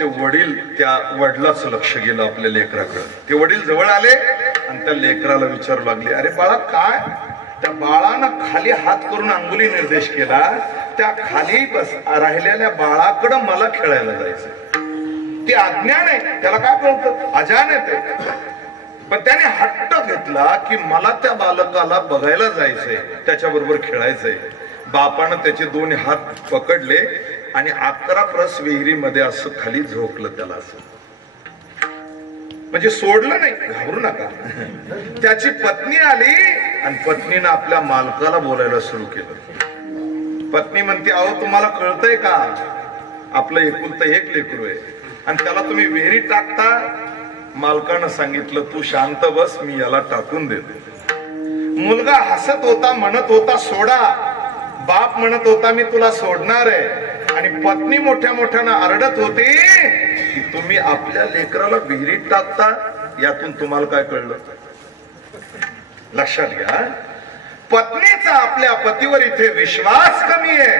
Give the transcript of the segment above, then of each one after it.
त्याचे वडील त्या वडिलाचं लक्ष गेलं आपल्या लेकराकडे. ते वडील जवळ आले आणि त्या लेकराला विचारू लागले, अरे बाळा काय? त्या बाळानं खाली हात करून अंगुली निर्देश केला. त्या खाली बस राहिलेल्या बाळाकडं मला खेळायला जायचं. ते अज्ञान आहे, त्याला काय कळतं, अजान आहे ते. पण त्याने हट्ट घेतला की मला त्या बालकाला बघायला जायचंय, त्याच्याबरोबर खेळायचंय. बापानं त्याचे दोन हात पकडले आणि 11 प्रस विहिरीमध्ये असं खाली झोकलं त्याला, असं म्हणजे सोडलं नाही. घाबरू नका. त्याची पत्नी आली आणि पत्नीनं आपल्या मालकाला बोलायला सुरू केलं. पत्नी म्हणते, अहो तुम्हाला कळतंय का, आपलं एकुलतं एक लेकरू आहे आणि त्याला तुम्ही विहिरीत टाकता. मालकानं सांगितलं, तू शांत बस, मी याला टाकून देतो. मुलगा हसत होता, म्हणत होता सोडा. बाप म्हणत होता मी तुला सोडणार आहे. आणि पत्नी मोठ्या मोठ्यानं आरडत होती की तुम्ही आपल्या लेकराला विहिरीत टाकता. यातून तुम्हाला काय कळलं? लक्षात घ्या, पत्नीचा आपल्या पतीवर इथे विश्वास कमी आहे,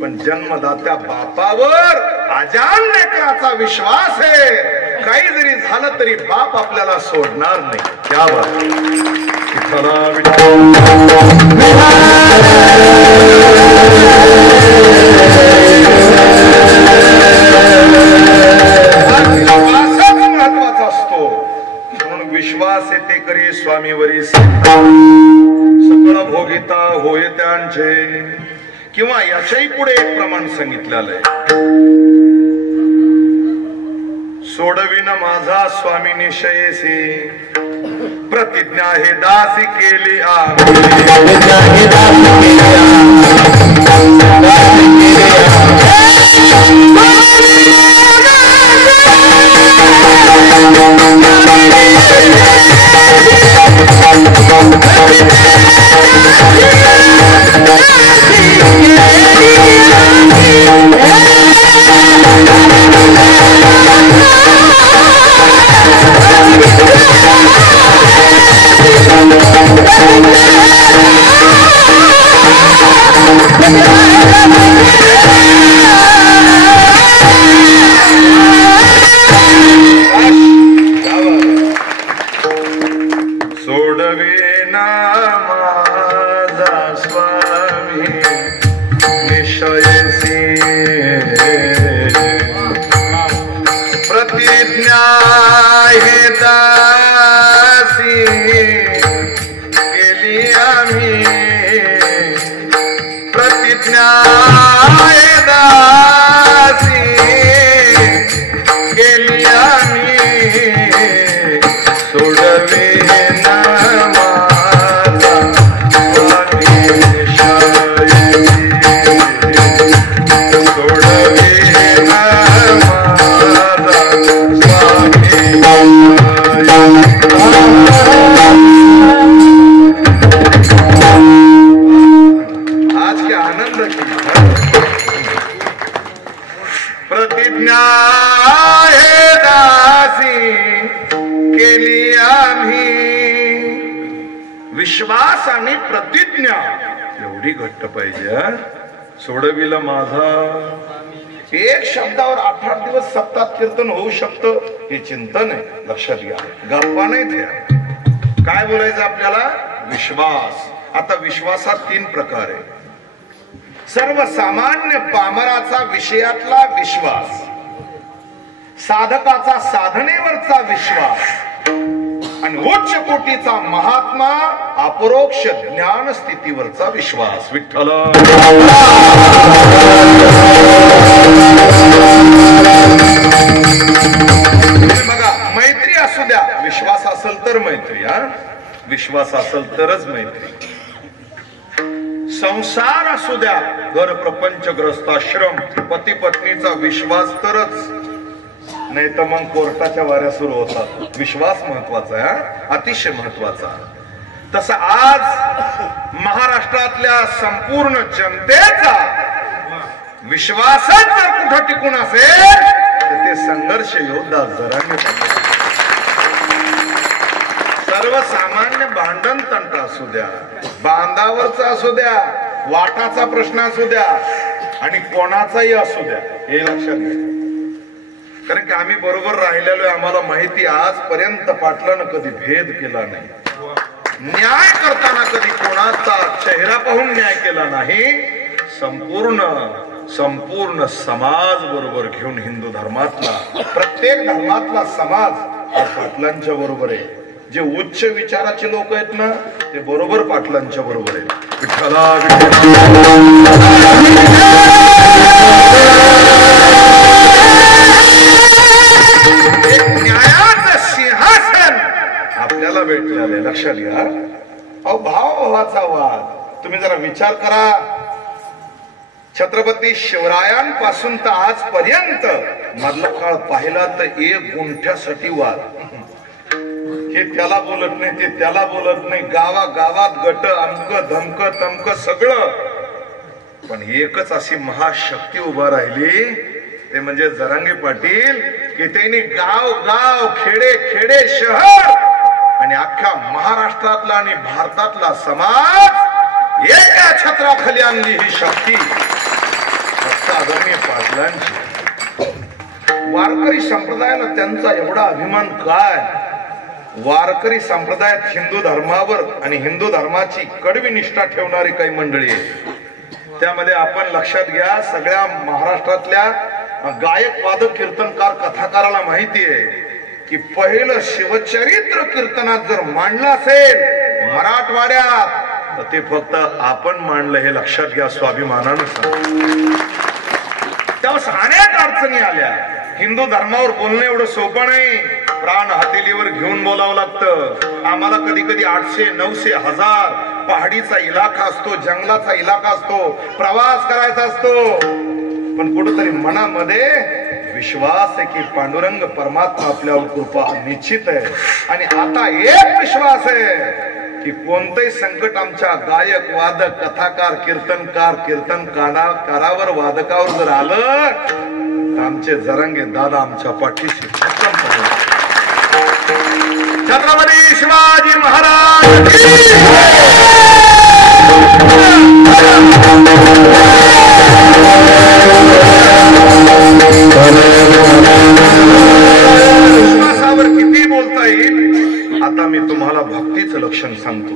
पण जन्मदात्या बापावर अजान लेकराचा विश्वास आहे. काही जरी झालं तरी बाप आपल्याला सोडणार नाही. क्या बात. महत्वाचा असतो म्हणून विश्वास येते करी स्वामीवरी सकळ भोगिता होय त्यांचे. किंवा याच्याही पुढे एक प्रमाण सांगितलेलं आहे, सोडविन माझा स्वामी निश्चयेसी प्रतिज्ञा हे दासी केली विश्वास आणि प्रतिज्ञा एवढी घट्ट पाहिजे. सोडविला माझा एक शब्दावर 8 दिवस सप्ताह कीर्तन होऊ शकतं, हे चिंतन आहे. लक्षात घ्या, गप्पा नाही त्या. काय बोलायचं आपल्याला? विश्वास. आता विश्वासात 3 प्रकार आहे. सर्वसामान्य पामराचा विषयातला विश्वास, साधकाचा साधनेवरचा विश्वास आणि उच्च कोटीचा महात्मा अपरोक्ष ज्ञान स्थितीवरचा विश्वास. विठ्ठल बघा, मैत्री असू द्या, विश्वास असेल तर मैत्री. विश्वास असेल तरच मैत्री. संसार असू द्या, घर प्रपंच ग्रस्ताश्रम, पती पत्नीचा विश्वास तरच, नाही तर मग कोर्टाच्या वाऱ्या सुरू होतात. विश्वास महत्वाचा आहे, अतिशय महत्वाचा. तसा आज महाराष्ट्रातल्या संपूर्ण जनतेचा विश्वासच जर कुठं टिकून असेल तर ते संघर्ष योद्धा जरांगे पाटील. सर्वसामान्य भांडण तंटा असू द्या, बांधावरचा असू द्या, वाटाचा प्रश्न असू द्या आणि कोणाचाही असू द्या, हे लक्षात घ्या. कारण की आम्ही बरोबर राहिलेलो, आम्हाला माहिती आजपर्यंत पाटलानं कधी भेद केला नाही, न्याय करताना कधी कोणाचा चेहरा पाहून न्याय केला नाही, संपूर्ण समाज बरोबर घेऊन हिंदू धर्मातला प्रत्येक धर्मातला समाज हा पाटलांच्या बरोबर आहे. जे उच्च विचाराचे लोक आहेत ना ते बरोबर पाटलांच्या बरोबर आहेत. विठ्ठला न्यायाचं सिंहासन आपल्याला भेटलेलं आहे. लक्षात घ्या. अहो भावाचा वाद तुम्ही जरा विचार करा. छत्रपती शिवरायांपासून तर आजपर्यंत मधला काळ पाहिला तर 1 गुंठ्यासाठी वाद. हे त्याला बोलत नाही, ते त्याला बोलत नाही, गावागावात गट अमक धमक तमक सगळं. पण एकच अशी महाशक्ती उभा राहिली ते म्हणजे जरांगे पाटील, की त्यांनी गाव गाव खेडे खेडे शहर आणि अख्ख्या महाराष्ट्रातला आणि भारतातला समाज एका छत्राखाली आणली. ही शक्ती फक्त आदरणीय पाटलांची. वारकरी संप्रदायाला त्यांचा एवढा अभिमान काय? वारकरी संप्रदायात हिंदू धर्मावर आणि हिंदू धर्माची कडवी निष्ठा ठेवणारी काही मंडळी आहे. त्यामध्ये आपण लक्षात घ्या, सगळ्या महाराष्ट्रातल्या गायक वादक कीर्तनकार कथाकाराला माहिती आहे की पहिलं शिवचरित्र कीर्तनात जर मांडलं असेल मराठवाड्यात तर ते फक्त आपण मांडलं. हे लक्षात घ्या स्वाभिमानानं. त्यावेळेस अनेक अडचणी आल्या. हिंदू धर्मावर बोलणं एवढं सोपं नाही. प्राण हातेलीवर घेऊन बोलावं लागतं. आम्हाला कधी कधी 800, 900, 1000 पहाडीचा इलाका असतो, जंगलाचा इलाका असतो, प्रवास करायचा असतो. पण कुठंतरी मनामध्ये विश्वास आहे की पांडुरंग परमात्मा आपल्यावर कृपा निश्चित आहे. आणि आता एक विश्वास आहे की कोणतंही संकट आमच्या गायक वादक कथाकार कीर्तनकारावर वादकावर जर आलं तर आमचे जरांगे दादा आमच्या पाठीशी छत्रपती शिवाजी महाराज. विश्वासावर किती बोलता येईल. आता मी तुम्हाला भक्तीचं लक्षण सांगतो.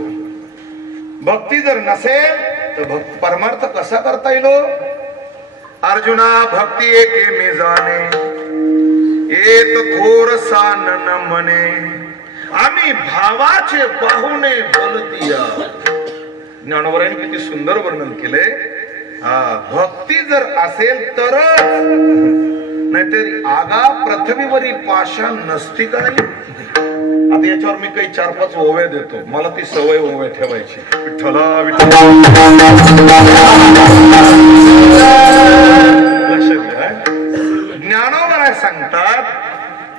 भक्ती जर नसेल तर परमार्थ कसा करता येईल? अर्जुना भक्ती एके मी जाणे एक थोर सानन म्हणे आम्ही भावाचे पाहुणे बोलतीया. ज्ञानोबरांनी किती सुंदर वर्णन केले. भक्ती जर असेल तरच, नाहीतर आगा प्रथमेवरी पाषाण नसती काही. आता याच्यावर मी काही 4-5 ओव्या देतो. मला ती सवय ओव्या ठेवायची. विठ्ठला विठ्ठला. लक्षात घ्या. ज्ञानोबराय सांगतात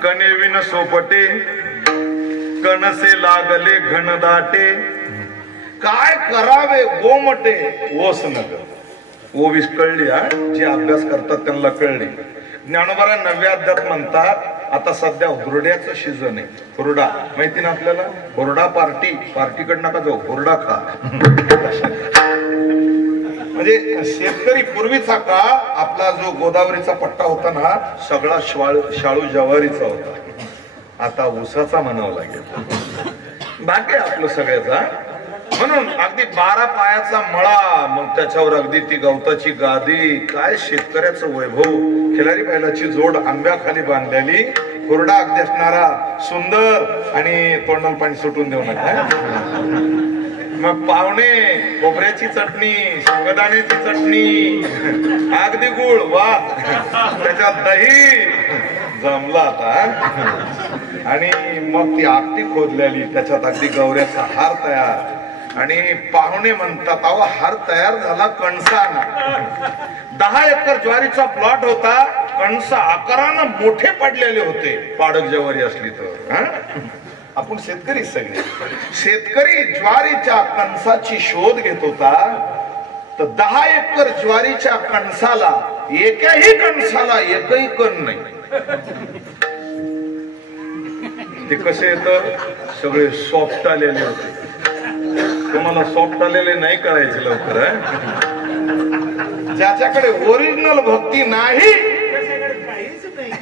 कणे विन सोपटे कणसे लागले घनदाटे काय करावे गोमटे ओस नगर. ओवीस कळली. जे अभ्यास करतात त्यांना कळली. ज्ञानोबा 9व्या अध्यात म्हणतात आता सध्या हुरड्याचं सीझन आहे. हुरडा माहिती ना आपल्याला. हुरडा पार्टीकडे नका जाऊ, हुरडा खा. म्हणजे शेतकरी पूर्वीचा काळ आपला जो गोदावरीचा पट्टा होता ना सगळा शाळू ज्वारीचा होता. आता ऊसाचा म्हणावं लागेल. बाकी आपलं सगळ्याचा. म्हणून अगदी 12 पायाचा मळा, मग त्याच्यावर अगदी ती गवताची गादी. काय शेतकऱ्याचं वैभव. खिलारी बैलाची जोड आंब्याखाली बांधलेली, हुरडा अगदी असणारा सुंदर आणि तोंडाला पाणी सुटून देऊ नका. मग पाहुणे खोबऱ्याची चटणी, शेंगदाण्याची चटणी, अगदी गुळ वा, त्याच्यात दही जमला आता. आणि मग ती आरती खोदलेली, त्याच्यात अगदी गौऱ्याचा हार तयार. आणि पाहुणे म्हणतात अहो हार तयार झाला कणसाना. 10 एकर ज्वारीचा प्लॉट होता. कणस आकारानं मोठे पडलेले होते पाडक ज्वारी असली तर. आपण शेतकरी सगळे. शेतकरी ज्वारीच्या कणसाची शोध घेत होता तर 10 एकर ज्वारीच्या कणसाला एकाही कणसाला एकही कण नाही. ते कसे येत सगळे सॉफ्ट आलेले होते. तुम्हाला सॉफ्ट आलेले नाही करायचे लवकर. ज्याच्याकडे ओरिजिनल भक्ती नाही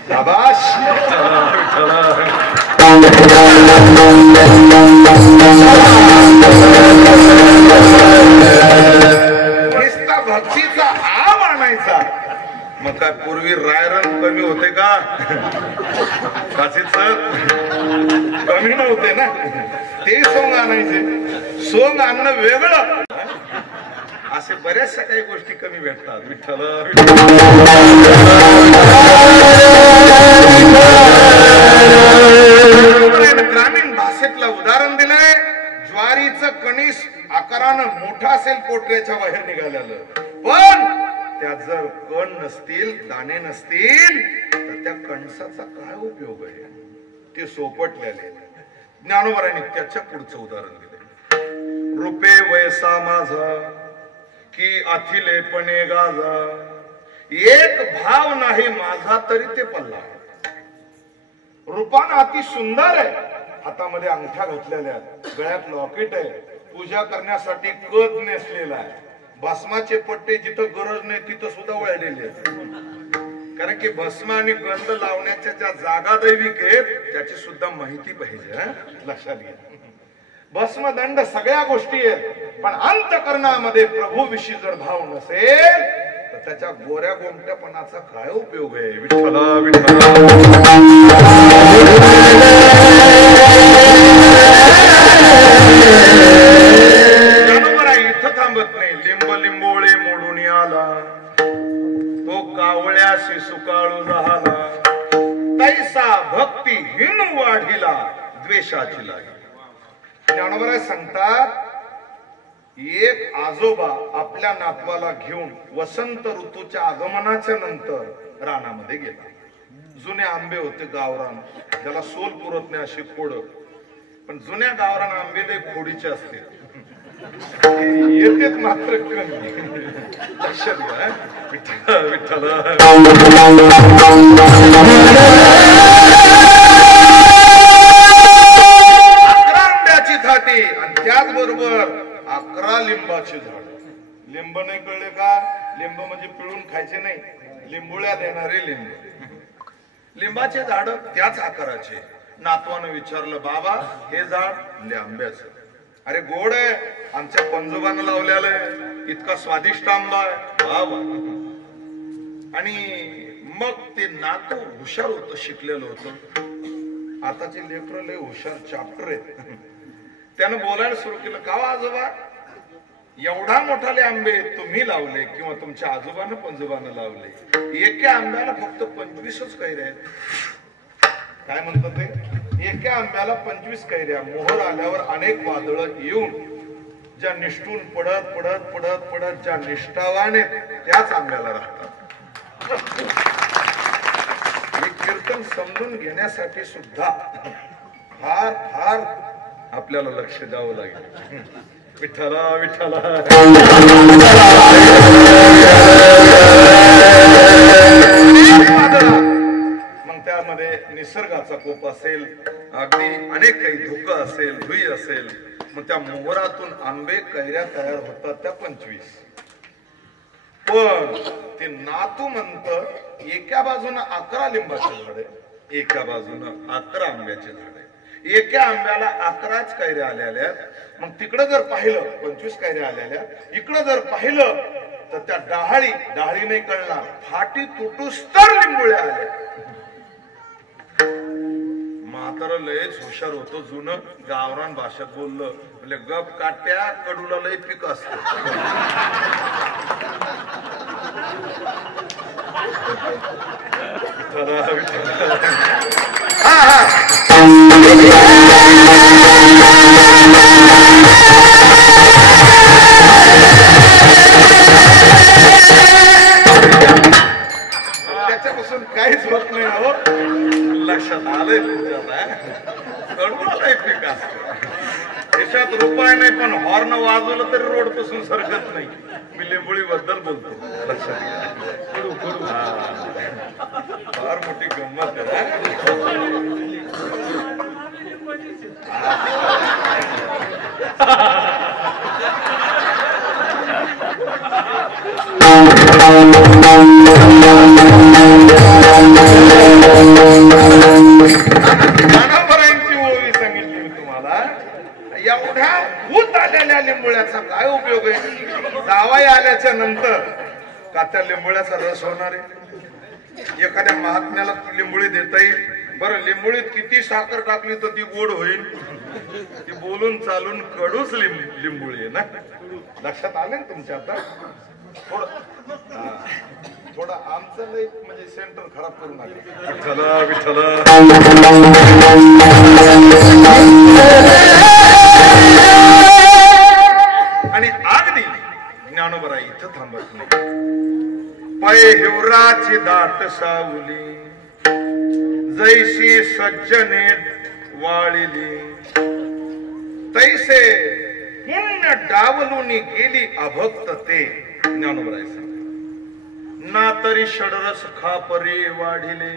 शाबाश. नुसता भक्तीचा आव आणायचा. मग काय पूर्वी रायरन कमी होते का? काशीच कमी नव्हते ना. ते सोंग आणायचे. सोंग आणणं वेगळं. असे बऱ्याचशा काही गोष्टी कमी भेटतात. विठ्ठल ग्रामीण भाषेतलं उदाहरण दिलंय. ज्वारीचं कणीस आकारानं मोठा असेल पोटऱ्याच्या बाहेर निघालेलं, पण त्यात जर कण नसतील, दाणे नसतील, तर त्या कणसाचा काय उपयोग आहे? ते सोपटलेले. ज्ञानोबरांनी त्याच्या पुढचं उदाहरण दिलंय. रुपे वैसा माझा की अथिलेपणे गाजा, एक भाव नाही माझा तरी ते पल्ला. रूपानं अति सुंदर आहे. हातामध्ये अंगठा घातलेल्या, गळ्यात लॉकेट आहे, पूजा करण्यासाठी कद नेसलेला आहे. भस्माचे पट्टे जिथं गरज नाही तिथं सुद्धा वळलेले आहेत. कारण की भस्म आणि गंध लावण्याच्या ज्या जागा दैविक आहेत त्याची सुद्धा माहिती पाहिजे. लक्षात घ्या. भस्मदंड सगळ्या गोष्टी आहेत, पण अंतकरणामध्ये प्रभूविषयी जर भाव नसेल तर त्याच्या गोऱ्या गोमट्यापणाचा काय उपयोग आहे? विठ्ठला इथं थांबत नाही. लिंब लिंबोळे मोडून आला, तो कावळ्याशी सुकाळू झाला, तैसा भक्तीहीन वाढीला द्वेषाची लागी. ज्ञानोबराय सांगतात, एक आजोबा आपल्या नातवाला घेऊन वसंत ऋतूच्या आगमनाच्या नंतर रानामध्ये गेला. जुने आंबे होते गावरान, त्याला सोल पुरत नाही अशी खोड, पण जुन्या गावरान आंबे ते खोडीचे असते, येतेच मात्र कमी. लक्षात घ्या. विठ्ठल आणि त्याचबरोबर 11 लिंबाचे झाड. लिंब नाही कळले का? लिंब म्हणजे पिळून खायचे नाही, लिंबुळ्या देणारे लिंब. लिंबाचे झाड त्याच आकाराचे. नातवानं विचारलं, बाबा हे झाड आंब्याचं. अरे गोड आहे, आमच्या पंजोबानं लावलेलं आहे, इतका स्वादिष्ट आंबा आहे. बाबा. आणि मग ते नातू हुशार होतं, शिकलेलं होतं. आताचे लेकर लय हुशार चाप्टर आहेत. त्यानं बोलायला सुरू केलं, का आजोबा एवढा मोठाले आंबे तुम्ही लावले किंवा तुमच्या आजोबानं पंजोबानं लावले, एका आंब्याला फक्त 25च कैऱ्या आहेत. काय म्हणतात ते? एका आंब्याला 25 कैऱ्या. मोहर आल्यावर अनेक वादळं येऊन ज्या निष्ठून पडत पडत पडत पडत ज्या निष्ठावाने त्याच आंब्याला राहतात. हे कीर्तन समजून घेण्यासाठी सुद्धा फार फार आपल्याला लक्ष द्यावं लागेल. विठ्ठला विठ्ठला. मग त्यामध्ये निसर्गाचा कोप असेल, अगदी अनेक काही धुकं असेल, धुई असेल, मग त्या मोहरातून आंबे कैऱ्या तयार होतात त्या 25. पण ते नातू म्हणत एका बाजूनं 11 लिंबाचे झाड आहे, एका बाजूनं 11 आंब्याचे झाड आहे. एका आंब्याला 11च कैऱ्या आलेल्या. मग तिकडं जर पाहिलं 25 कैऱ्या आलेल्या, इकडं जर पाहिलं तर त्या डाहाळी नाही कळणार, फाटी तुटूस तर लिंबुळ्या आल्या. म्हातारं लयच हुशार होतो, जुनं गावरान भाषेत बोललं, म्हणजे गप काट्या कडूला लय पीक असत. त्याच्यापासून काहीच होत नाही. हो लक्षात आलंय तुमच्या, कडूला पीक असत. त्याच्यात रुपये नाही, पण हॉर्न वाजवलं तरी रोड पासून सरकत नाही. मी लिंबोळी बद्दल बोलतो. लक्षात घ्या. फार मोठी गंमत आहे. लिंबोळ्याचा काय उपयोग आहे? जावाई आल्याच्या नंतर का त्या लिंबोळ्याचा रस होणार आहे? एखाद्या महात्म्याला लिंबोळी देता येईल? बरं, लिंबोळीत किती साखर टाकली तर ती गोड होईल? ती बोलून चालून कडूच लिंबोळी आहे ना. लक्षात आले ना तुमच्या? आता थोडं आमचं नाही म्हणजे सेंटर खराब करून आले. विठ्ठल विठ्ठल. आणि अगदी ज्ञानोबराई इथं थांबत नाही. पाय हिवराची दाट सावली जैसी सज्जने वाळिली तैसे पुण्य डावलूनी गेली अभक्त ते. ज्ञानोबराई सांग ना तरी षडरस खापरे वाढिले.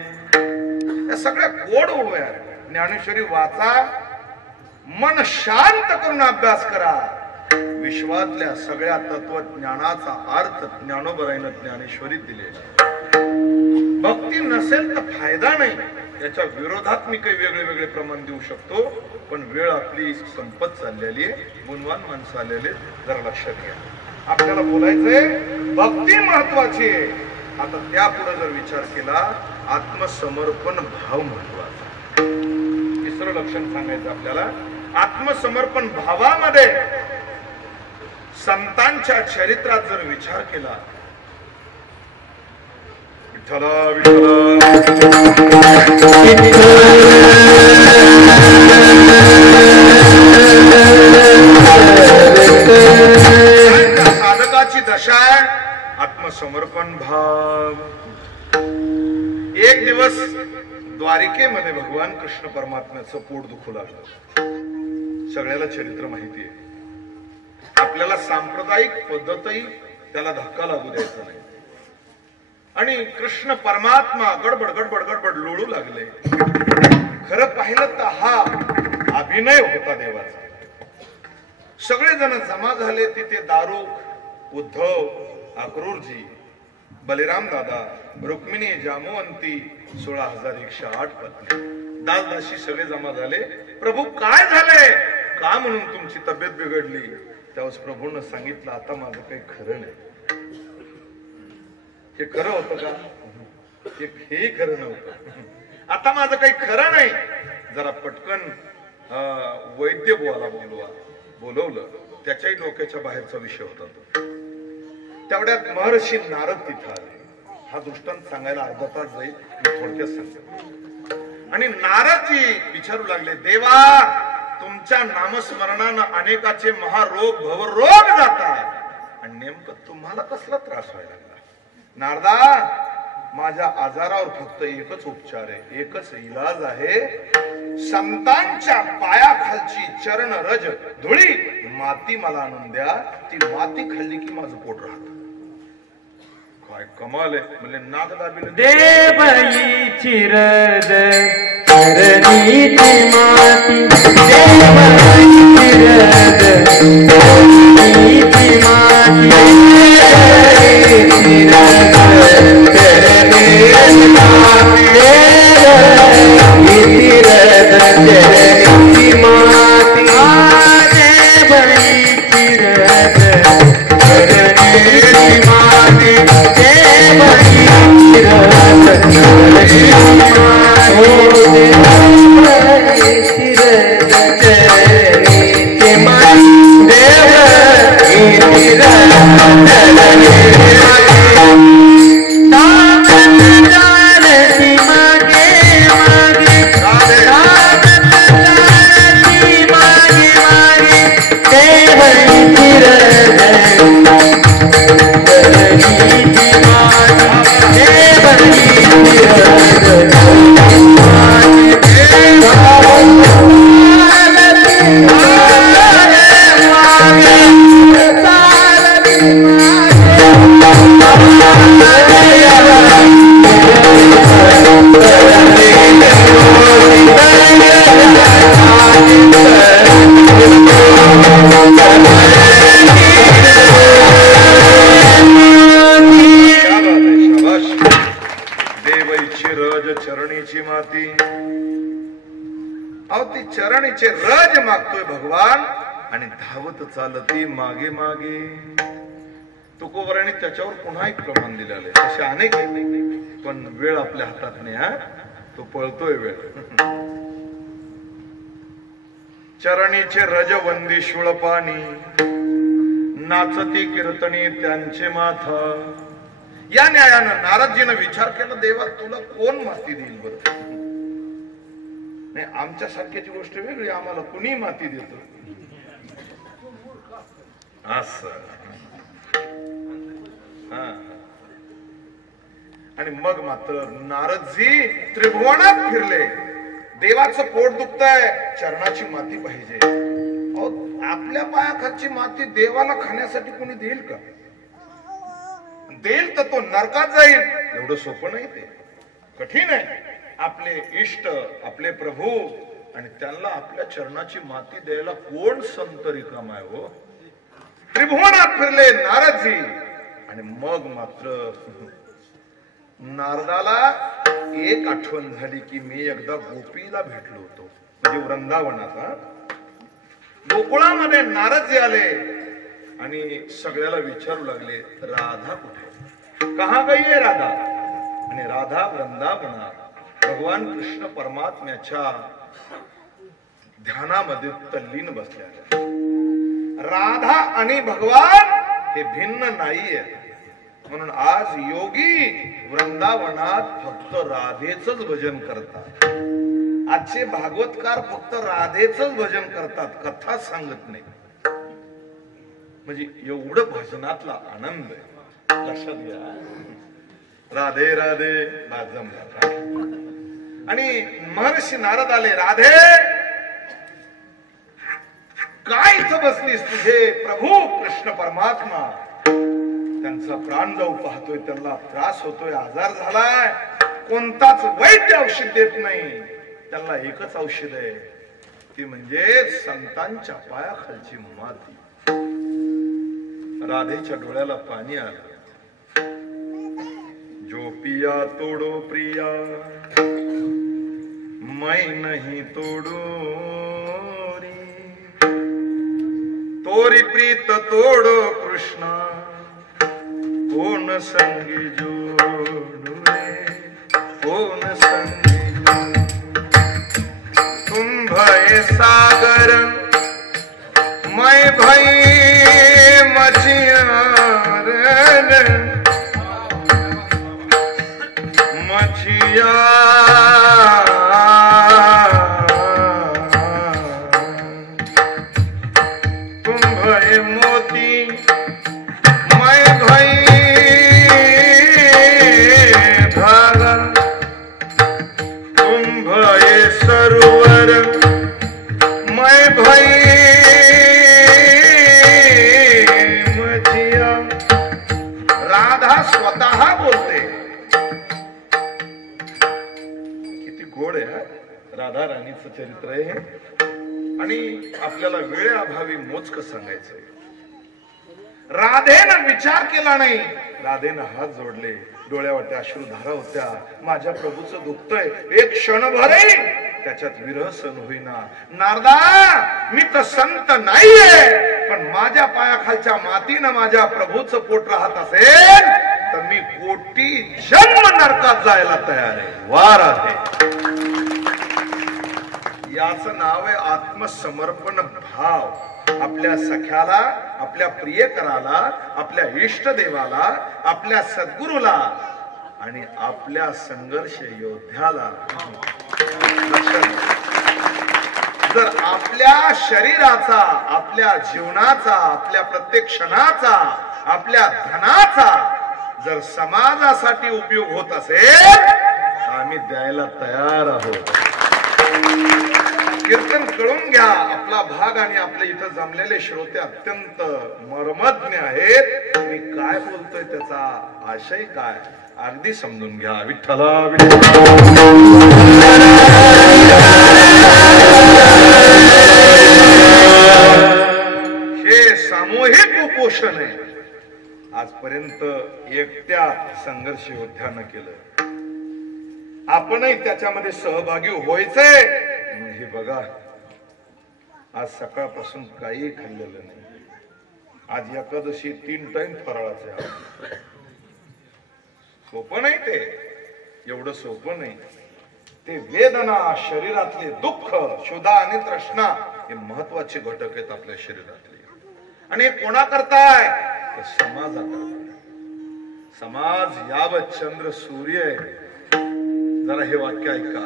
या सगळ्या गोड ओव्या ज्ञानेश्वरी वाचा, मन शांत करून अभ्यास करा. विश्वातल्या सगळ्या तत्वज्ञानाचा अर्थ ज्ञानोबराईनं ज्ञानेश्वरीत दिलेला. भक्ती नसेल तर फायदा नाही, याच्या विरोधात मी काही वेगळे वेगळे प्रमाण देऊ शकतो, पण वेळ आपली संपत चाललेली आहे. गुणवान माणसं आलेले, जरा लक्षात घ्या. आपल्याला बोलायचंय भक्ती महत्वाची आहे. आता त्यापुढे जर विचार केला, आत्मसमर्पण भाव महत्वाचा. तिसरं लक्षण सांगायचं आपल्याला. आत्मसमर्पण भावामध्ये संतांच्या चरित्रात जर विचार केला, विठ्ठल विठ्ठल साधकाची दशा आहे आत्मसमर्पण भाव. एक दिवस द्वारिकेमध्ये भगवान कृष्ण परमात्म्याचं पोट दुखू लागलं. सगळ्याला चरित्र माहिती आहे. आपल्याला सांप्रदायिक पद्धतही त्याला धक्का लागू द्यायचा नाही. आणि कृष्ण परमात्मा गडबड गडबड गडबड लोळू लागले. खरं पाहिलं तर हा अभिनय होता देवाचा. सगळेजण जमा झाले तिथे. दारुक, उद्धव, अक्रूरजी, बलिराम दादा, रुक्मिणी, जामवंती, 16,108 पत्नी, दासदासी सगळे जमा झाले. प्रभू काय झाले? का म्हणून तुमची तब्येत बिघडली? त्यावेळेस प्रभूनं सांगितलं, आता माझं काही खरं नाही. हे खरं होतं का? हेही खरं नव्हतं. आता माझं काही खरं नाही. जरा पटकन वैद्य बोलवलं. त्याच्याही डोक्याच्या बाहेरचा विषय होता तो. तेवढ्यात महर्षी नारद तिथं आले. हा दृष्टांत सांगायला अर्धा तास जाईल, मी थोडक्यात सांगतो. आणि नारदजी विचारू लागले, देवा तुमच्या नामस्मरणानं अनेकाचे महारोग भवरोग जातात आणि नेमकं तुम्हाला कसला त्रास व्हायला लागला? नारदा, माझ्या आजारावर फक्त एकच उपचार आहे, एकच इलाज आहे. संतांच्या पायाखालची चरण रज धुळी माती मला आणून द्या. ती माती खाल्ली की माझं पोट राहत. काय कमाल आहे. म्हणजे नाक दाबिलं. देवईची रज चरणीची माती, देवईची रज चरणीची माती, चरणीचे रज मागतोय भगवान. आणि धावत चालती मागे मागे. तुकोबराने त्याच्यावर पुन्हा एक प्रमाण दिलेलं आहे. असे अनेक, पण वेळ आपल्या हातात नाही. तो पळतोय वेळ. चरणीचे रजवंदी शुळपाणी, नाचती कीर्तनी त्यांचे माथा. या न्यायानं नारदजीनं विचार केला, देवा तुला कोण माती देईल बरं? नाही, आमच्या सारख्याची गोष्ट वेगळी, आम्हाला कुणी माती देत असं. आणि मग मात्र नारदजी त्रिभुवनात फिरले. देवाचं पोट दुखतंय, चरणाची माती पाहिजे. आपल्या पायाखालची माती देवाला खाण्यासाठी कोणी देईल का? देईल तर तो नरकात जाईल. एवढं सोपं नाही, ते कठीण आहे. आपले इष्ट, आपले प्रभू, आणि त्यांना आपल्या चरणाची माती द्यायला कोण संत रिकाम आहे हो? त्रिभुवनात फिरले नारदजी. आणि मग मात्र नारदाला एक आठवण झाली की मी एकदा गोपीला भेटलो होतो, म्हणजे वृंदावनात. गोकुळामध्ये नारदजी आले आणि सगळ्याला विचारू लागले, राधा कुठे? कहा गई है राधा? आणि राधा वृंदावनात भगवान कृष्ण परमात्म्याच्या ध्यानामध्ये तल्लीन बसल्या. राधा आणि भगवान हे भिन्न नाहीये. म्हणून आज योगी वृंदावनात फक्त राधेच भजन करतात. आजचे भागवतकार फक्त राधेच भजन करतात, कथा सांगत नाही. म्हणजे एवढं भजनातला आनंद आहे. लक्षात घ्या, राधे राधे जमला. आणि महर्षी नारद आले, राधे काय इथं बसलीस? तुझे प्रभू कृष्ण परमात्मा त्यांचा प्राण जाऊ पाहतोय, त्यांना त्रास होतोय, आजार झालाय. कोणताच वैद्य औषध देत नाही. त्यांना एकच औषध आहे, ती म्हणजे संतांच्या पायाखालची माती. राधेच्या डोळ्याला पाणी आलं. जो पिया तोडो प्रिया, मै नहीं तोडो री. तोरी प्रीत तोडो कृष्णा, कोण संगी जोडू रे, कोण संगी जोडू. तुम भय सागर, मैं भई मछिया रे, मछिया. तुम भय मोती, मैं भई धागा. तुम भय सरोवर, मैं भई मछिया. राधा स्वतः बोलते. किती गोड आहे राधा राणीचं चरित्र आहे. आणि आपल्याला वेळेअभावी मोजकं सांगायचंय. राधेनं विचार केला नाही, राधेनं हात जोडले, डोळ्यावरती अश्रुधारा होत्या. माझ्या प्रभूचं दुखतंय, एक क्षणभरही त्याच्यात विरह सहन होईना. नारदा, मी तर संत नाहीये, पण माझ्या पायाखालच्या मातीनं माझ्या प्रभूचं पोट राहत असेल तर मी कोटी जन्म नरकात जायला तयार आहे. वा राधे, याचं नाव आहे आत्मसमर्पण भाव. आपल्या सख्याला, आपल्या प्रियकराला, आपल्या इष्ट देवाला, आपल्या सद्गुरूला आणि आपल्या संघर्ष योद्ध्याला. जर आपल्या शरीराचा, आपल्या जीवनाचा, आपल्या प्रत्येक क्षणाचा, आपल्या धनाचा जर समाजासाठी उपयोग होत असेल तर आम्ही द्यायला तयार आहोत. कीर्तन कळून घ्या. आपला भाग आणि आपल्या इथं जमलेले श्रोते अत्यंत मर्मज्ञ आहेत. मी काय बोलतोय, त्याचा आशय काय, अगदी समजून घ्या. विठ्ठला हे सामूहिक उपोषण आहे. आजपर्यंत एकट्या संघर्ष योद्ध्यानं केलं. आपणही त्याच्यामध्ये सहभागी व्हायचंय. हे बघा, आज सकाळपासून काही खाल्लेलं नाही. आज एकादशी 3 टाइम फराळाचे आहे. सोपं नाही ते, एवढं सोपं नाही. ते वेदना, शरीरातले दुःख, क्षुधा आणि तृष्णा हे महत्वाचे घटक आहेत आपल्या शरीरातले. आणि हे कोणा करताय तर समाजाकरताय. समाज यावत चंद्र सूर्य आहे. जरा हे वाक्य ऐका.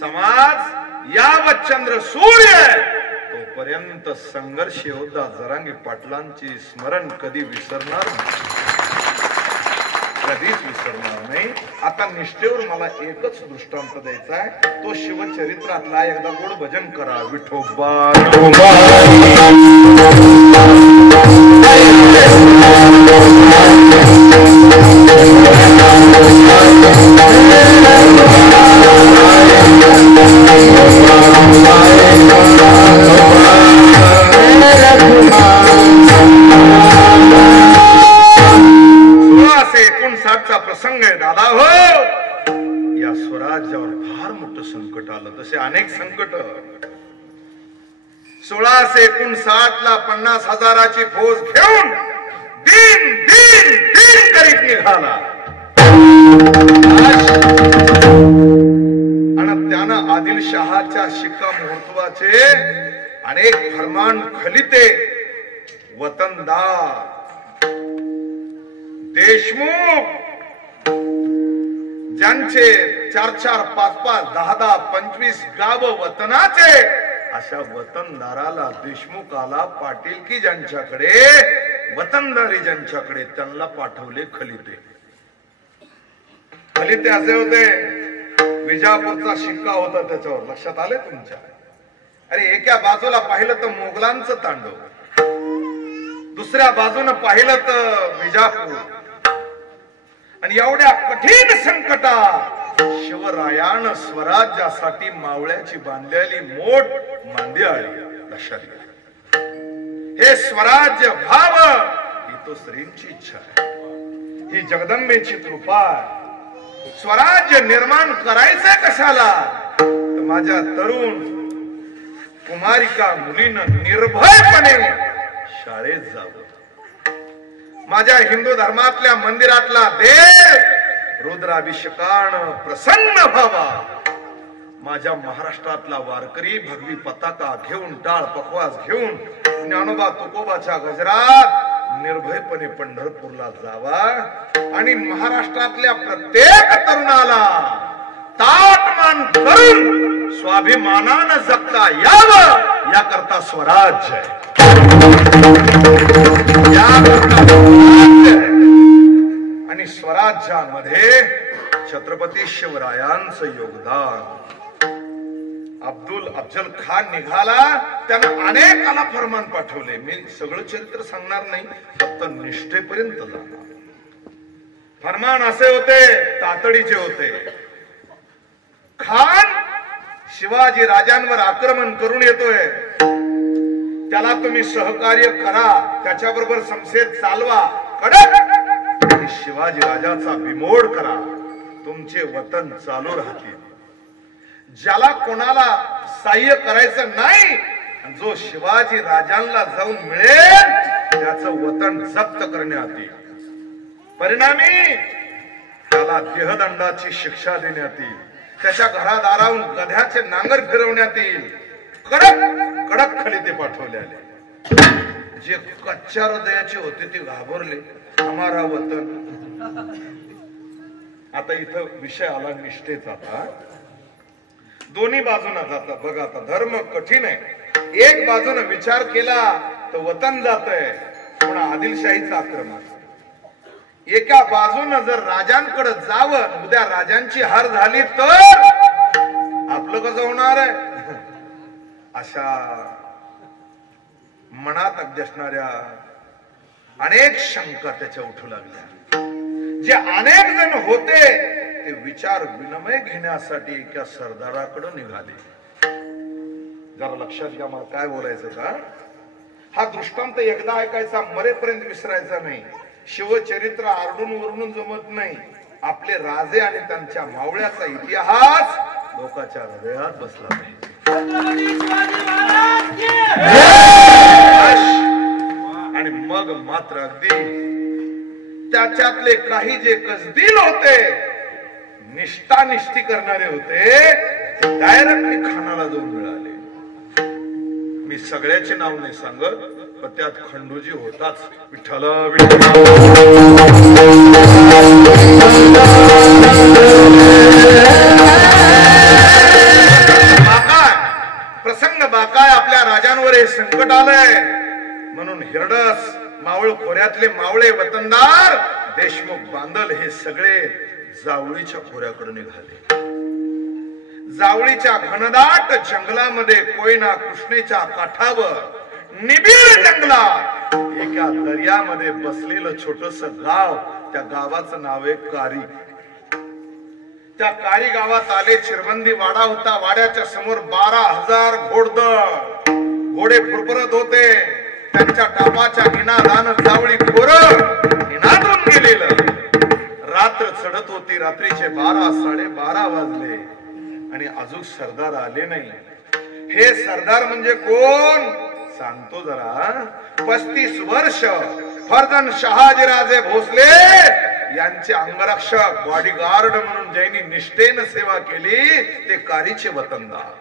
समाज यावत चंद्र सूर्य आहे तोपर्यंत संघर्ष योद्धा जरांगे पाटलांची स्मरण कधी विसरणार नाही, कधीच विसरणार नाही. आता निष्ठेवर मला एकच दृष्टांत द्यायचा आहे, तो शिवचरित्रातला. एकदा गोड भजन करा. विठोबा प्रसंग आहे दादा हो. या स्वराज्यावर फार मोठं संकट आलं. तसे अनेक संकट. 1659 ला 50,000ची फौज घेऊन दिन दिन दिन करीत निघाला. आणि त्यानं आदिलशहाच्या शिक्कामोर्तबाचे अनेक फरमान खलिते, वतनदार, देशमुख, ज्यांचे 4-4, 5-5, 10-10, 25 गाव वतनाचे, अशा वतनदाराला, देशमुखाला, पाटीलकी ज्यांच्याकडे, वतनदारी ज्यांच्याकडे, त्यांना पाठवले खलिते. खलिते असे होते, विजापूरचा शिक्का होता त्याच्यावर. लक्षात आले तुमच्या? अरे एका बाजूला पाहिलं तर मोगलांचं तांडव, दुसऱ्या बाजूनं पाहिलं तर विजापूर. आणि एवढ्या कठीण संकटात शिवरायानं स्वराज्यासाठी मावळ्याची बांधलेली मोठ मांदियाळी. लक्षात घ्या, हे स्वराज्य भाव ही तो श्रींची इच्छा आहे, ही जगदंबेची कृपा आहे. स्वराज्य निर्माण करायचंय कशाला तर माझ्या तरुण कुमारिका मुलीनं निर्भयपणे शाळेत जावं. माझ्या हिंदू धर्मातल्या मंदिरातला देव रुद्राभिषेकानं प्रसन्न व्हावा. माझ्या महाराष्ट्रातला वारकरी भगवी पताका घेऊन, टाळ पखवास घेऊन, ज्ञानोबा तुकोबाच्या गजरात निर्भयपणे पंढरपूरला जावा. आणि महाराष्ट्रातल्या प्रत्येक तरुणाला ताटमान करून स्वाभिमानानं जगता यावं याकरता स्वराज्य आहे. आणि स्वराज्यामध्ये छत्रपती शिवरायांचं योगदान. अब्दुल अफजल खान निघाला, त्यानं अनेकाला फरमान पाठवले. मी सगळं चरित्र सांगणार नाही, फक्त निष्ठेपर्यंत जाणार. फरमान असे होते, तातडीचे होते. खान शिवाजी राजांवर आक्रमण करून येतोय, त्याला तुम्ही सहकार्य करा, त्याच्याबरोबर संसद चालवा कडक, आणि शिवाजी राजाचा बिमोड करा, तुमचे वतन चालू राहतील. ज्याला कोणाला सहाय्य करायचं नाही, जो शिवाजी राजांना जाऊन मिळेल त्याचं वतन जप्त करण्यात येईल. परिणामी त्याला देहदंडाची शिक्षा देण्यात येईल, त्याच्या घरादाराहून गध्याचे नांगर फिरवण्यात येईल. कडक कडक खलिते पाठवले आले. जे कच्च्या हृदयाचे होते ते घाबरले, आम्हाला वतन. आता इथं विषय आला निष्ठेचा. आता दोन्ही बाजूना जातात. बघा आता धर्म कठीण आहे. एक बाजूने विचार केला तर वतन जातंय, पण आदिलशाहीचं आक्रमण. एका बाजूनं जर राजांकडे जावं, उद्या राजांची हार झाली तर आपलं कसं होणार आहे. अशा मनात अगदी असणाऱ्या अनेक शंका त्याच्या उठू लागल्या. जे अनेक जण होते ते विचार विनिमय घेण्यासाठी एका सरदाराकडे निघाले. जरा लक्षात घ्या, मला काय बोलायचं का. हा दृष्टांत एकदा ऐकायचा, मरेपर्यंत विसरायचा नाही. शिवचरित्र आरडून वरून जमत नाही. आपले राजे आणि त्यांच्या मावळ्याचा इतिहास लोकांच्या हृदयात बसला पाहिजे. आणि मग मात्र अगदी त्याच्यातले काही जे कसदील होते, निष्ठानिष्ठी करणारे होते, डायरेक्टली खानाला जाऊन मिळाले. मी सगळ्याचे नाव नाही सांगत, पण त्यात खंडूजी होताच. विठ्ठल बाकाय प्रसंग, बाकाय आपल्या राजांवर हे संकट आलंय म्हणून हिरडस, मावळ खोऱ्यातले मावळे वतनदार, देशमुख, बांदल हे सगळे जावळीच्या खोऱ्याकडे निघाले. जावळीच्या घनदाट जंगलामध्ये, कोयना कृष्णेच्या काठावर, निबिड जंगलात एका दर्यामध्ये बसलेलं छोटस गाव. त्या गावाचं नाव आहे कारी. त्या कारी गावात आले. चिरबंदी वाडा होता. वाड्याच्या समोर 12,000 घोडदळ, घोडे फुरफुरत होते. त्यांच्या टापाच्या निनादानं जावळी खोर निनादून गेलेलं. रात्र चढत होती. रात्रीचे 12, 12:30 वाजले आणि अजून सरदार आले नाही. हे सरदार म्हणजे कोण सांगतो जरा. 35 वर्ष फर्जन शहाजीराजे भोसले यांचे अंगरक्षक, बॉडीगार्ड म्हणून ज्यांनी निष्ठेनं सेवा केली, ते कारीचे वतनदार,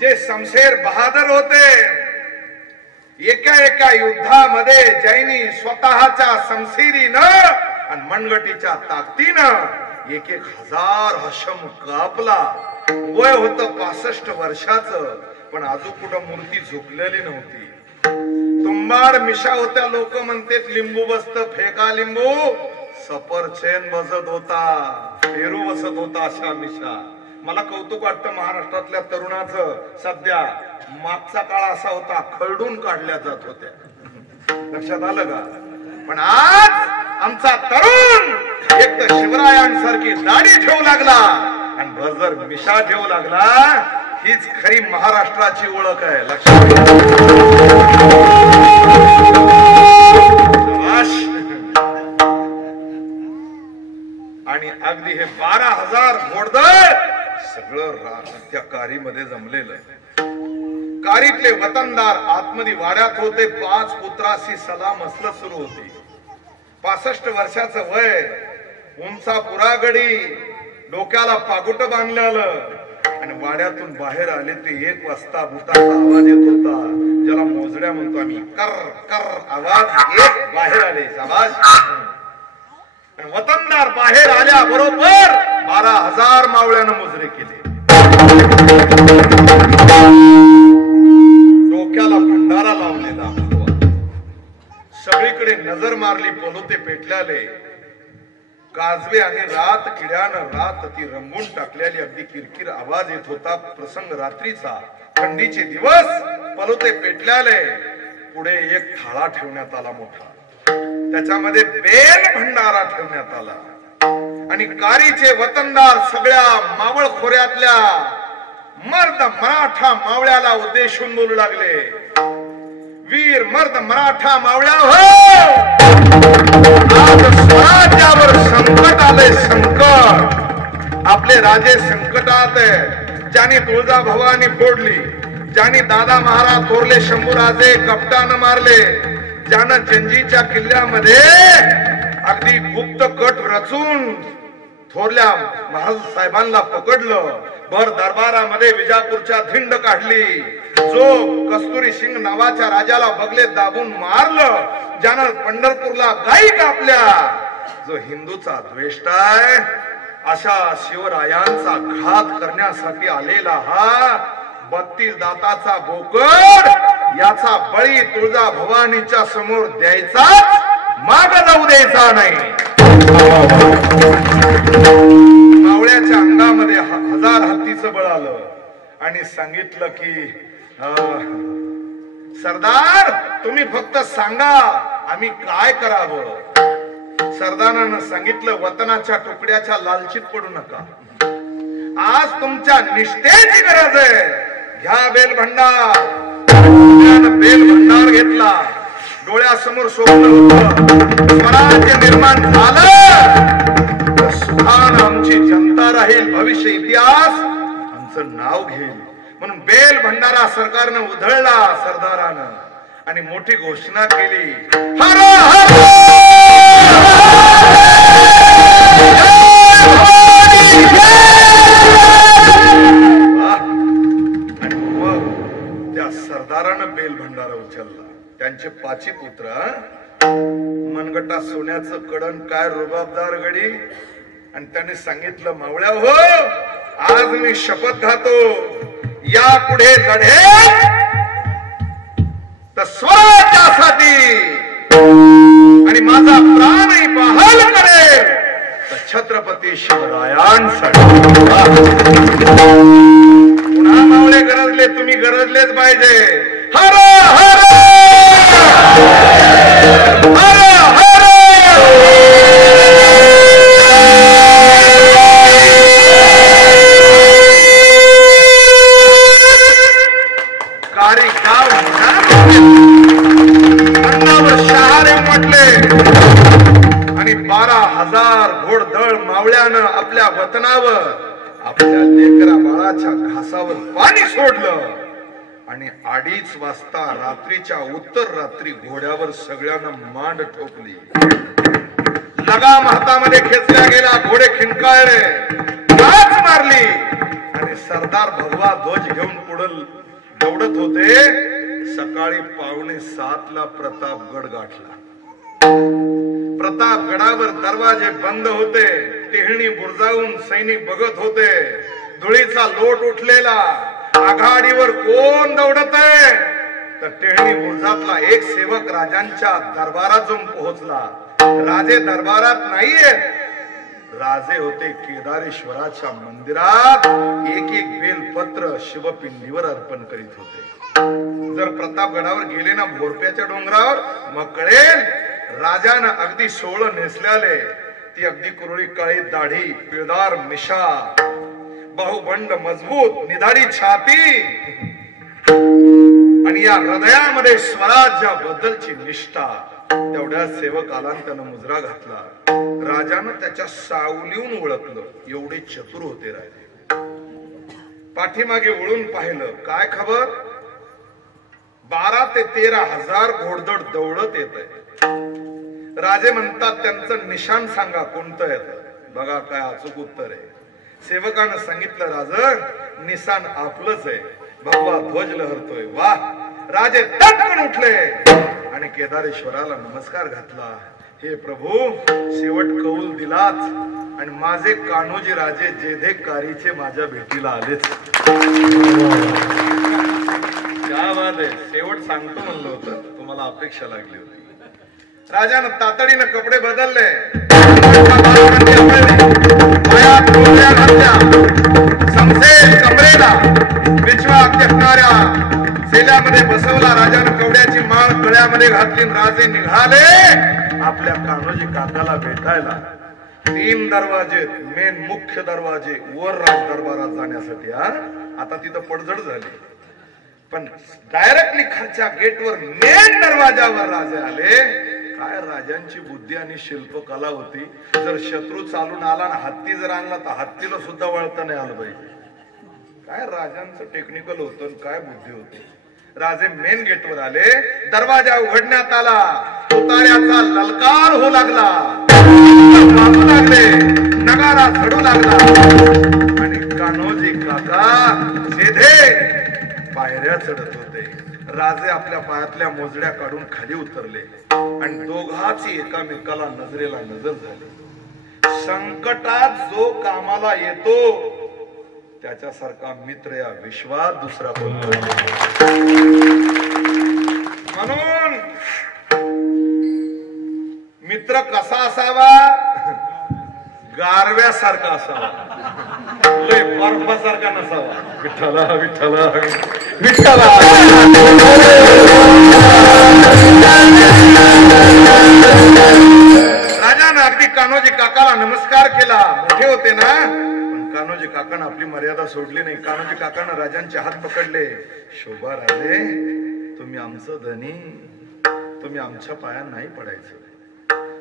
जे शमशेर बहादर होते. एका एका युद्धामध्ये ज्यांनी स्वतःच्या शमशिरीनं आणि मनगटीच्या ताकदीनं 1,000 हशम कापला. वय होतं 65 वर्षाचं, पण अजून कुठं मूर्ती झुकलेली नव्हती. तुंबाड मिशा होत्या. लोक म्हणतात लिंबू बसत, फेका लिंबू. सफरचंद बसत होता, पेरू बसत होता अशा मिशा. मला कौतुक वाटतं महाराष्ट्रातल्या तरुणाचं. सध्या मागचा काळ असा होता, खरडून काढल्या जात होत्या. लक्षात आलं का? पण आज आमचा तरुण एक तर शिवरायांसारखी दाढी ठेवू लागला आणि भरभर मिशा ठेवू लागला. हीच खरी महाराष्ट्राची ओळख आहे. लक्षात आणि अगदी हे 12,000 घोडदळ सगळं त्या कारीमध्ये जमलेलं. कारीतले वतनदार आतमध्ये वाड्यात होते. 5 पुत्राशी सलाम मसलत सुरू होती. 65 वर्षाचं वय, उंचा पुरागडी, डोक्याला पागुट बांधलेलं. आणि वाड्यातून बाहेर आले ते 1 वाजता. बुटाचा आवाज येत होता, ज्याला मोजड्या म्हणतो आम्ही. कर कर आवाज येत बाहेर आले. शाबाश. वतनदार बाहेर आल्या बरोबर 12,000 मावळ्यानं मोजरे केले. डोक्याला भंडारा लावलेला. सगळीकडे नजर मारली. पलोते पेटल्याले. काजवे आणि रात किड्यानं रात ती रंगून टाकलेली. अगदी किरकिर आवाज येत होता. प्रसंग रात्रीचा, थंडीचे दिवस. पलोते पेटल्याले. पुढे एक थाळा ठेवण्यात आला मोठा. त्याच्यामध्ये बेल भंडारा ठेवण्यात आला. आणि कारीचे वतनदार सगळ्या मावळ खोऱ्यातल्या मर्द मराठा मावळ्याला उद्देशून बोलू लागले. वीर मर्द मराठा मावळ्या हो, आज स्वराज्यावर संकट आले. संकट. आपले राजे संकटात. ज्यांनी तुळजा भवानी फोडली, ज्यांनी दादा महाराज थोरले शंभूराजे कपटानं मारले, ज्यानं जंजीच्या किल्ल्यामध्ये अगदी गुप्त कट रचून थोरल्या महाराज साहेबांना पकडलं, भर दरबारामध्ये विजापूरच्या धिंड काढली, जो कस्तुरी सिंग नावाच्या राजाला बगले दाबून मारलं, ज्यानं पंढरपूरला गायी कापल्या, जो हिंदूचा द्वेष्ट आहे, अशा शिवरायांचा घात करण्यासाठी आलेला हा 32 दाताचा बोकड, याचा बळी तुळजा भवानीच्या समोर द्यायचा, माग जाऊ द्यायचा नाही. मावळ्याच्या अंगामध्ये 1000 हत्तीचं बळ आलं आणि सांगितलं की सरदार तुम्ही फक्त सांगा आम्ही काय करावं. सरदारानं सांगितलं वतनाच्या तुकड्याच्या लालचीत पडू नका. आज तुमच्या निष्ठेची गरज आहे. घ्या बेल भंडार. बेल भंडार घेतला. डोळ्यासमोर स्वप्न होतं. स्वराज्य निर्माण झालं तर सुखान आमची जनता राहील. भविष्य इतिहास आमचं नाव घेईल म्हणून बेल भंडारा सरकारनं उधळला सरदारानं आणि मोठी घोषणा केली, हर हर आणि मग त्या सरदारानं बेल भंडारा उचलला. त्यांचे 5 पुत्र, मनगटा सोन्याचं कडण काय रुबाबदार गडी, आणि त्यांनी सांगितलं, मावळ्या हो, आज मी शपथ घातो, या पुढे लढे तर स्वराज्यासाठी आणि माझा प्राणही बहाल करेल तर छत्रपती शिवरायांसाठी. पुन्हा मावळे गरजले, तुम्ही गरजलेच पाहिजे. हर हर हर हर कारी गाव अन्नावर शहारे म्हटले आणि 12,000 घोडदळ मावळ्यानं आपल्या वतनावर, आपल्या लेकरा बाळाच्या घासावर पाणी सोडलं आणि 2:30 वाजता रात्रीच्या उत्तर रात्री घोड्यावर सगळ्यांना मांड ठोकली. लगाम हातामध्ये खेचल्या गेला, घोडे खिंकाळले, नाच मारली आणि सरदार भगवा ध्वज घेऊन पुढे दौडत होते. सकाळी 6:45 प्रतापगड गाठला. प्रतापगडावर दरवाजे बंद होते, टेहळणी बुरजावून सैनिक बघत होते. धुळीचा लोट उठलेला, आघाडीवर कोण दौडत आहे तर टेहळणी बुरजातला एक सेवक राजांच्या दरबारात जाऊन पोहोचला. राजे दरबारात नाहीयेत, राजे होते केदारेश्वराच्या मंदिरात, एक एक बेलपत्र शिवपिंडीवर अर्पण करीत होते. जर प्रतापगडावर गेले ना भोरप्याच्या डोंगरावर, मग कळेल राजानं अगदी सोळ नेसल्याले, ती अगदी कुरळी काळी दाढी, पिळदार मिशा, बहुबंड मजबूत निधाडी छाती आणि या हृदयामध्ये स्वराज्याबद्दलची निष्ठा. तेवढ्या सेवकाला त्यानं मुजरा घातला. राजानं त्याच्या सावलीहून ओळखलं, एवढे चतुर होते राजे. पाठीमागे वळून पाहिलं, काय खबर, 12 ते 13,000 घोडदळ दौडत येत आहे. राजे म्हणतात, त्यांचं निशाण सांगा, कोणतं येत. बघा काय अचूक उत्तर आहे. सेवकानं सांगितलं, राज, निशाण आपलंच आहे, भगवा ध्वज लहरतोय. वाह. राजे तटकन उठले आणि केदारेश्वराला नमस्कार घातला. हे प्रभू, शेवट कौल दिलाच आणि माझे कान्होजी राजे जेधे कारीचे माझ्या भेटीला आलेच. क्या बात आहे. शेवट सांगतो म्हणलं होतं, तुम्हाला अपेक्षा लागली होती. राजानं तातडीनं कपडे बदलले, समसेल कमरेला बिछवा टेकणाऱ्या सेल्यामध्ये बसवला. राजानं कवड्याची माळ गळ्यामध्ये घातली. राजे निघाले आपल्या कान्होजी काकाला भेटायला. 3 दरवाजे, मेन मुख्य दरवाजे वर राज दरबारात जाण्यासाठी. आता तिथं पडझड झाली, पण डायरेक्टली खालच्या गेटवर मेन दरवाजावर राजे आले. काय राजांची बुद्धी आणि शिल्पकला होती. जर शत्रू चालून आला ना हत्ती जर आणला तर हत्तीला सुद्धा वळता नाही आलं पाहिजे. काय राजांचं टेक्निकल होतं, काय बुद्धी होती. राजे मेन गेटवर आले, दरवाजा उघडण्यात आला. तुतार्याचा ललकार होऊ लागला, वाजू लागले, नगारा झडू लागला आणि कान्होजी काका जेधे पायऱ्या चढत होते. राजे आपल्या पायातल्या मोजड्या काढून खाली उतरले आणि दोघांची एकामेकाला नजरेला नजर झाली. संकटात जो कामाला येतो त्याच्यासारखा मित्र या विश्वात दुसरा कोण. म्हणून मित्र कसा असावा, गारव्यासारखा असावा, लय बर्फासारखा नसावा. विठ्ठला विठ्ठला विठ्ठला. राजाने अगदी कान्होजी काकाला नमस्कार केला. मोठे होते ना, पण कान्होजी काकानं आपली मर्यादा सोडली नाही. कान्होजी काकानं राजांचे हात पकडले. शोभा राजे, तुम्ही आमचं धनी, तुम्ही आमच्या पायात नाही पडायचं.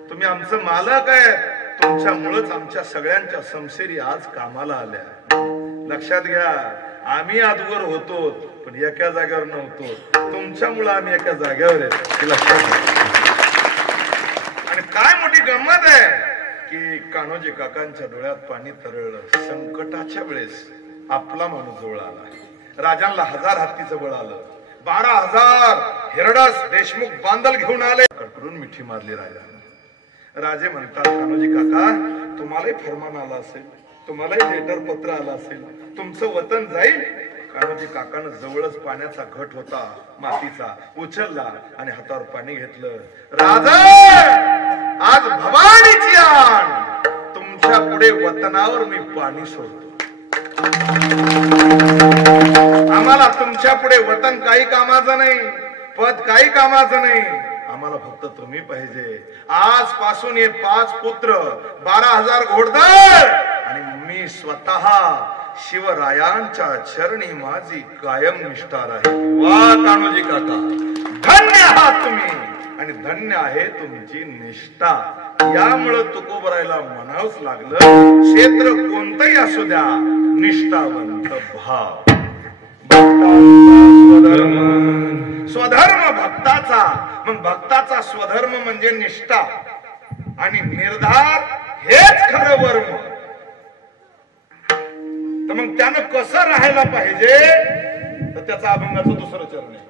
तुम्ही आमचं मालक आहे. तुमच्यामुळेच आमच्या सगळ्यांच्या समशेरी आज कामाला आल्या. लक्षात घ्या, आम्ही आजवर होतो पण एका जागेवर नव्हतो. तुमच्यामुळे आम्ही एका जागेवर आहे हे लक्षात घ्या. आणि काय मोठी गंमत आहे की कान्होजी काकांच्या डोळ्यात पाणी तरळलं. संकटाच्या वेळेस आपला माणूस जवळ आला. राजांना 1000 हत्तीचं बळ आलं, 12,000 हिरडस देशमुख बांधल घेऊन आले. कडकडून मिठी मारली राजाने. राजे म्हणतात, कान्होजी काका तुम्हालाही फरमान आला असेल, तुम्हालाही लेटर पत्र आलं असेल, तुमचं वतन जाईल. कान्होजी काकानं जवळच पाण्याचा घट होता मातीचा, उचलला आणि हातावर पाणी घेतलं. राजा आज भवानीची आण, तुमच्या पुढे वतनावर मी पाणी सोडतो. आम्हाला तुमच्या पुढे वतन काही कामाचं नाही, पद काही कामाचं नाही, आम्हाला फक्त तुम्ही पाहिजे. आजपासून हे 5 पुत्र, 12,000 घोडदळ आणि मी स्वतः शिवरायांच्या चरणी माझी कायम निष्ठा राहील. वा कान्होजी काका, धन्य आहात तुम्ही आणि धन्य आहे तुमची निष्ठा. यामुळे तुकोबरायला म्हणावंच लागलं, क्षेत्र कोणतंही असू द्या, निष्ठावंत भाव. स्वधर्म भक्ताचा, मग भक्ताचा स्वधर्म म्हणजे निष्ठा आणि निर्धार हेच खरं वर्म. तर मग त्यानं कसं राहायला पाहिजे, तर त्याचा अभंगाचं दुसरं चरण आहे.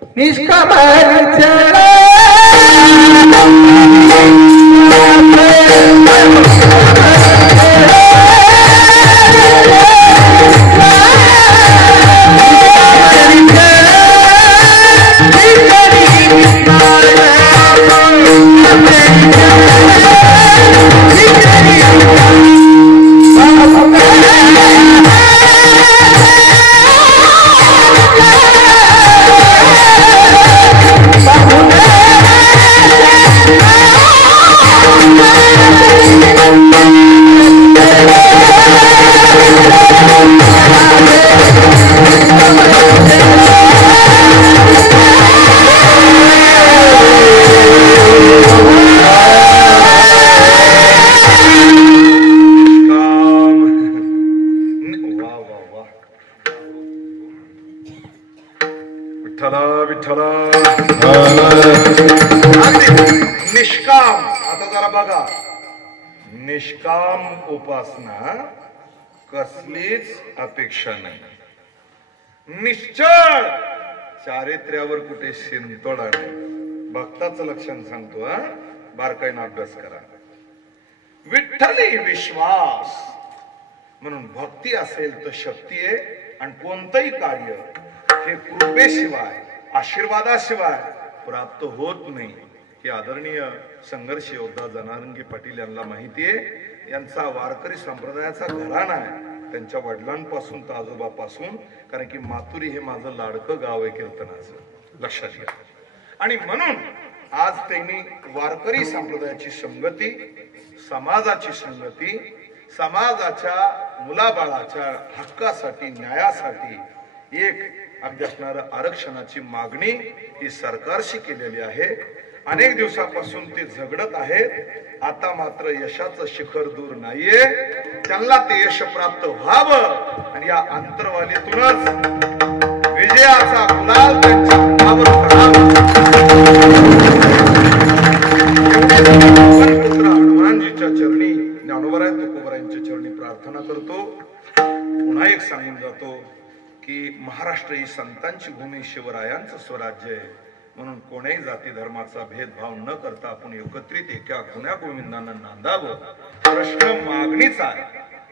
निष्काम. आता जरा बघा, निष्काम उपासना, कसलीच अपेक्षा नाही. निश्चळ चारित्र्यावर कुठे शिंतोडा नाही. भक्ताचं लक्षण सांगतो, बारकाईनं अभ्यास करा. विठ्ठली विश्वास म्हणून भक्ती असेल तर शक्ती आहे. आणि कोणतंही कार्य हे कृपेशिवाय, आशीर्वादाशिवाय प्राप्त होत नाही. हे आदरणीय संघर्ष योद्धा जनारंगी पाटील यांना माहितीये. यांचा वारकरी संप्रदायाचा घराणा आहे, त्यांच्या वडिलांपासून तर आजोबापासून. कारण की मातुरी हे माझं लाडकं गाव आहे कीर्तनाचं, लक्षात घ्या. आणि म्हणून आज त्यांनी वारकरी संप्रदायाची संगती, समाजाची संगती, समाजाच्या मुलाबाळाच्या हक्कासाठी, न्यायासाठी एक अगदी असणारं आरक्षणाची मागणी ही सरकारशी केलेली आहे. अनेक दिवसापासून ते झगडत आहेत. आता मात्र यशाचं शिखर दूर नाहीये. त्यांना ते यश प्राप्त व्हावं आणि या अंतरवालीतूनच विजयाचा गुलाल त्यांच्या अंगावर पडावा. पुत्र हनुमानजीच्या चरणी, ज्ञानोबराय तुकोबरायांच्या चरणी प्रार्थना करतो. पुन्हा एक सांगून जातो की महाराष्ट्र ही संतांची भूमी, शिवरायांचं स्वराज्य आहे. म्हणून कोण्याही जाती धर्माचा भेदभाव न करता आपण एकत्रित एका गुण्या गोविंदांना नांदावं. प्रश्न मागणीचा आहे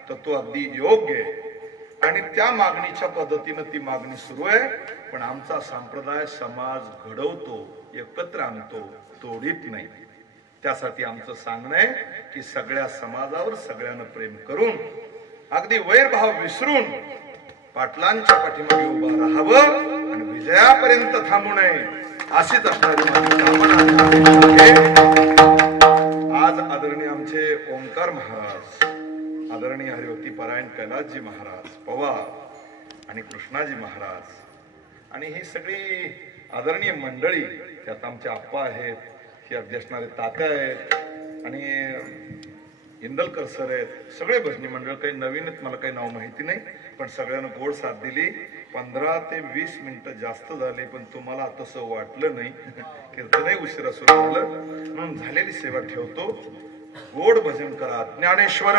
तर तो अगदी योग्य आहे आणि त्या मागणीच्या पद्धतीनं ती मागणी सुरू आहे. पण आमचा संप्रदाय समाज घडवतो, एकत्र आणतो, तोडीत नाही. त्यासाठी आमचं सांगणं आहे की सगळ्या समाजावर सगळ्यांना प्रेम करून, अगदी वैरभाव विसरून पाटलांच्या पाठीमागे उभं राहावं आणि विजयापर्यंत थांबू नये, अशीच असणारी आज आदरणीय आमचे ओंकार महाराज, आदरणीय हरिभक्ती पारायण कैलासजी महाराज पवार आणि कृष्णाजी महाराज आणि ही सगळी आदरणीय मंडळी, त्यात आमचे आप्पा आहेत, हे अगदी असणारे तात्या आहेत आणि इंदलकर सर आहेत, सगळे भजनी मंडळ, काही नवीन आहेत मला काही नाव माहिती नाही, पण सगळ्यांना गोड साथ दिली. 15 ते 20 मिनिटं जास्त झाले, पण तुम्हाला तसं वाटलं नाही. कीर्तनही उशिरा सुरू झालं, म्हणून झालेली सेवा ठेवतो. गोड भजन करा. ज्ञानेश्वर